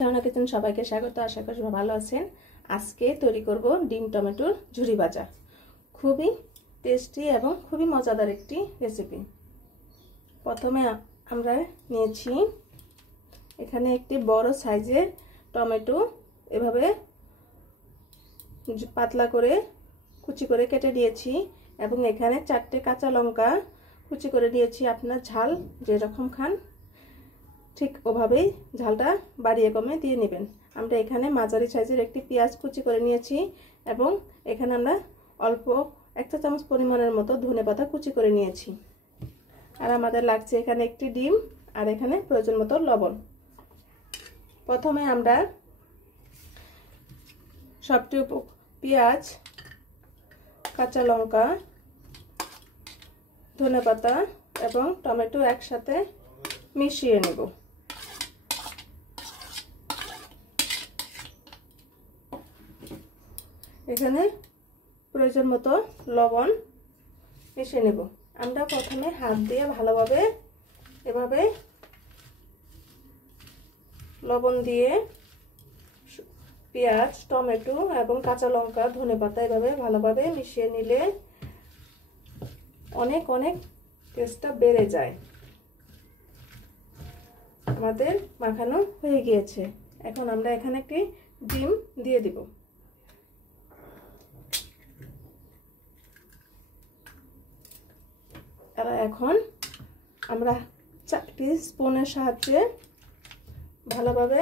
রান্না কিচেন সবাইকে স্বাগত। আশা করি ভালো আছেন। আজকে তৈরি করব ডিম টমেটোর ঝুরি ভাজা। খুবই টেস্টি এবং খুবই মজাদার একটি রেসিপি। প্রথমে আমরা নিয়েছি এখানে একটি বড় সাইজের টমেটো, এভাবে পাতলা করে কুচি করে কেটে দিয়েছি এবং এখানে 4টে কাঁচা লঙ্কা কুচি করে দিয়েছি। আপনার ঝাল যেরকম খান ঠিক ওভাবেই ঝালটা বাড়িয়ে কমে দিয়ে নেবেন। আমরা এখানে মাঝারি সাইজের একটি পেঁয়াজ কুচি করে নিয়েছি এবং এখানে আমরা অল্প 1 চা চামচ পরিমাণের মতো ধনেপাতা কুচি করে নিয়েছি। আর আমাদের লাগছে এখানে একটি ডিম আর এখানে প্রয়োজন মতো লবণ। প্রথমে আমরা সবটি পেঁয়াজ, কাঁচা লঙ্কা, ধনেপাতা এবং টমেটো একসাথে মিশিয়ে নেব। এখানে প্রয়োজন মতো লবণ মিশিয়ে নেব। আমরা প্রথমে হাত দিয়ে ভালোভাবে এভাবে লবণ দিয়ে পেঁয়াজ, টমেটো এবং কাঁচা লঙ্কা, ধনেপাতা এভাবে ভালোভাবে মিশিয়ে নিলে অনেক টেস্টটা বেড়ে যায়। আমাদের মাখানো হয়ে গিয়েছে। এখন আমরা এখানে একটি ডিম দিয়ে দিব। আর এখন আমরা 4টি স্পুনের সাহায্যে ভালোভাবে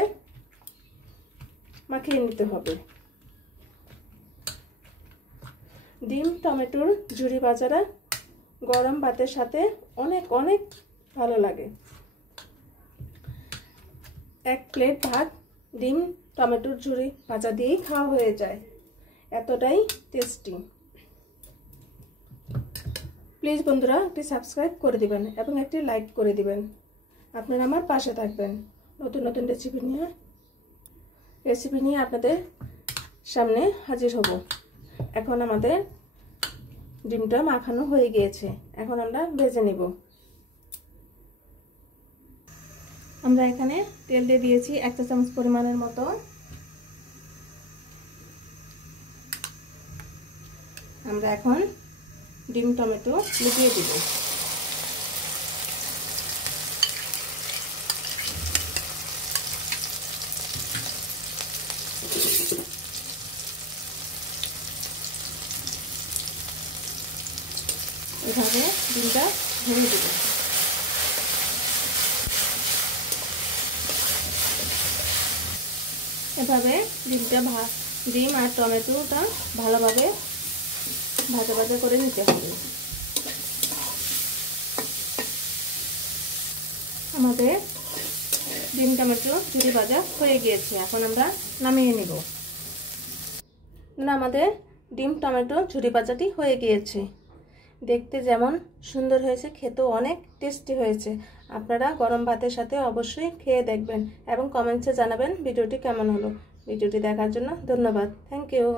মাখিয়ে নিতে হবে। ডিম টমেটোর ঝুরি ভাজাটা গরম ভাতের সাথে অনেক ভালো লাগে। 1 প্লেট ভাত ডিম টমেটোর ঝুরি ভাজা দিয়েই খাওয়া হয়ে যায়, এতটাই টেস্টি। প্লিজ বন্ধুরা একটি সাবস্ক্রাইব করে দিবেন এবং একটি লাইক করে দিবেন। আপনারা আমার পাশে থাকবেন। নতুন রেসিপি নিয়ে আপনাদের সামনে হাজির হব। এখন আমাদের ডিমটা মাখানো হয়ে গিয়েছে। এখন আমরা ভেজে নেব। আমরা এখানে তেল দিয়ে দিয়েছি 1 চা চামচ পরিমাণের মতো। আমরা এখন ডিম টমেটো মিশিয়ে দিব। এভাবে ডিমটা ভেজে দিব। এভাবে ডিম আর টমেটোটা ভালোভাবে ভাজা করে নিতে হবে। আমাদের ডিম টমেটো ঝুরি ভাজা হয়ে গিয়েছে। এখন আমরা নামিয়ে নেব। আমাদের ডিম টমেটো ঝুরি ভাজাটি হয়ে গিয়েছে। দেখতে যেমন সুন্দর হয়েছে, খেতেও অনেক টেস্টি হয়েছে। আপনারা গরম ভাতের সাথে অবশ্যই খেয়ে দেখবেন এবং কমেন্টসে জানাবেন ভিডিওটি কেমন হলো। ভিডিওটি দেখার জন্য ধন্যবাদ। Thank you.